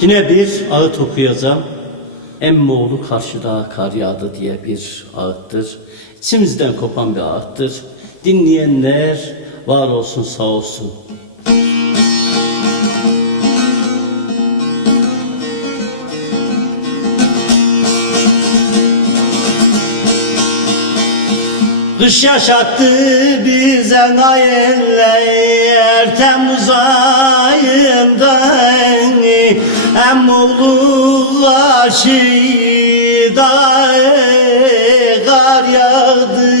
Yine bir ağıt okuyacağım. Emmoğlu karşıda kar yağdı diye bir ağıttır. İçimizden kopan bir ağıttır. Dinleyenler var olsun, sağ olsun. Kış yaşattı bize nailler Temmuz ayında Emmoğlu karşıda kar yağdı.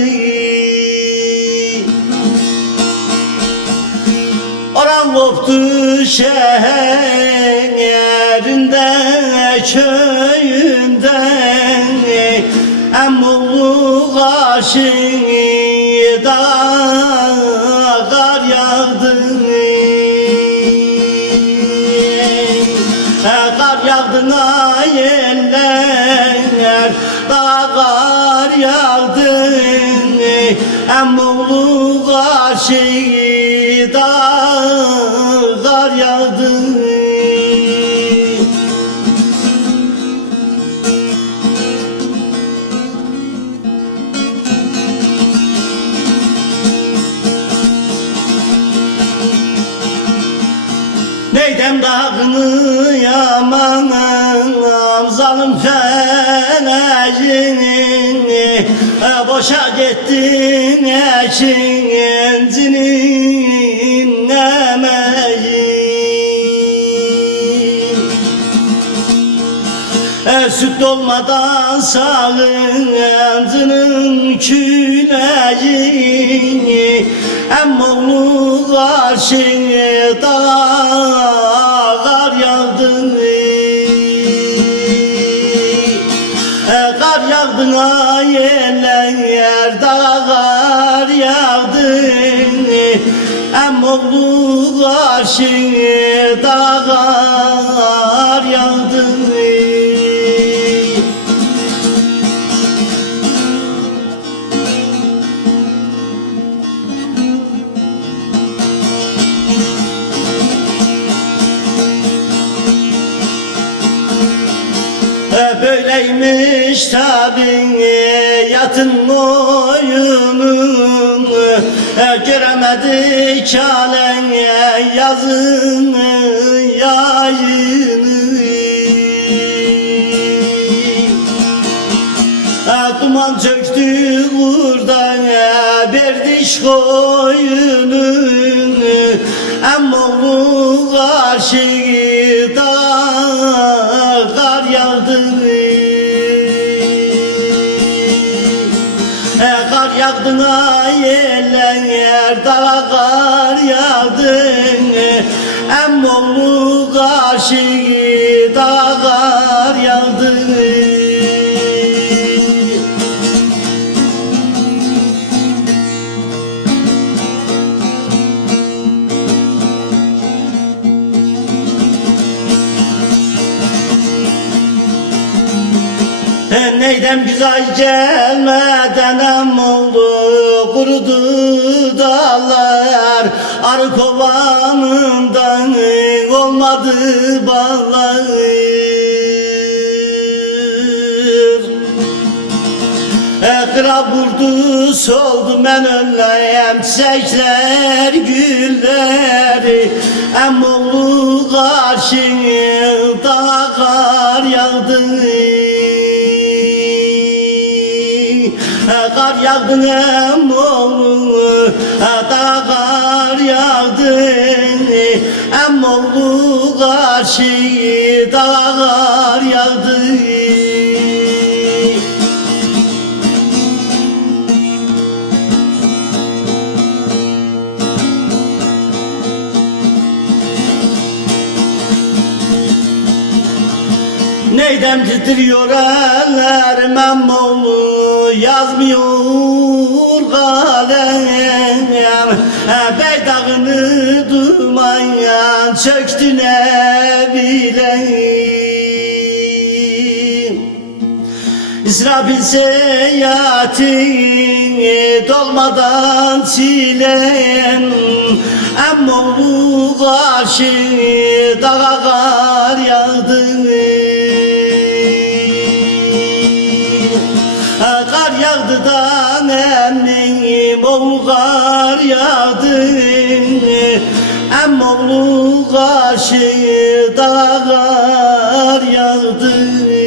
Oran koptu şehrinde köyünden Emmoğlu karşıda kar yağdı. Kar yağdı nayeller da kar yağdı. Emmoğlu karşıda kar yağdı. Neydem dağını yamanım zalim feleğini boşa gittin eşincinin emeği. Süt dolmadan sağıncının küleği Emmoğlu karşıda kar yağdı. Kar yağdı nayeller da kar yağdı. Emmoğlu karşıda kar yağdı. Böyleymiş tabi yatın oyunun göremedik halen yazın yayını. Duman çöktü buradan berdiş koyunun Emmoğlu karşıda kar yağdı. Kar yağdı nayeller da kar yağdı. Emmoğlu karşıda kar yağdı. Neydem güzel gelmeden Emmoğlu kurudu dallar. Arı kovanından olmadı ballar. Kıra vurdu soldu men önleyem çiçekler gülleri. Emmoğlu karşıda kar yağdı. Kar yağdı Emmoğlu da kar yağdı. Emmoğlu karşıda kar yağdı. Neydem titriyor ellerim Emmoğlu yazmıyor kalem. Beydağını duman çöktü ne bileyim. İsrafil seyahati dolmadan çilem. Emmoğlu karşı dağa kar yağdı. Karşıdadan emmim oğlu kar yağdı, emmoğlu karşıda kar yağdı.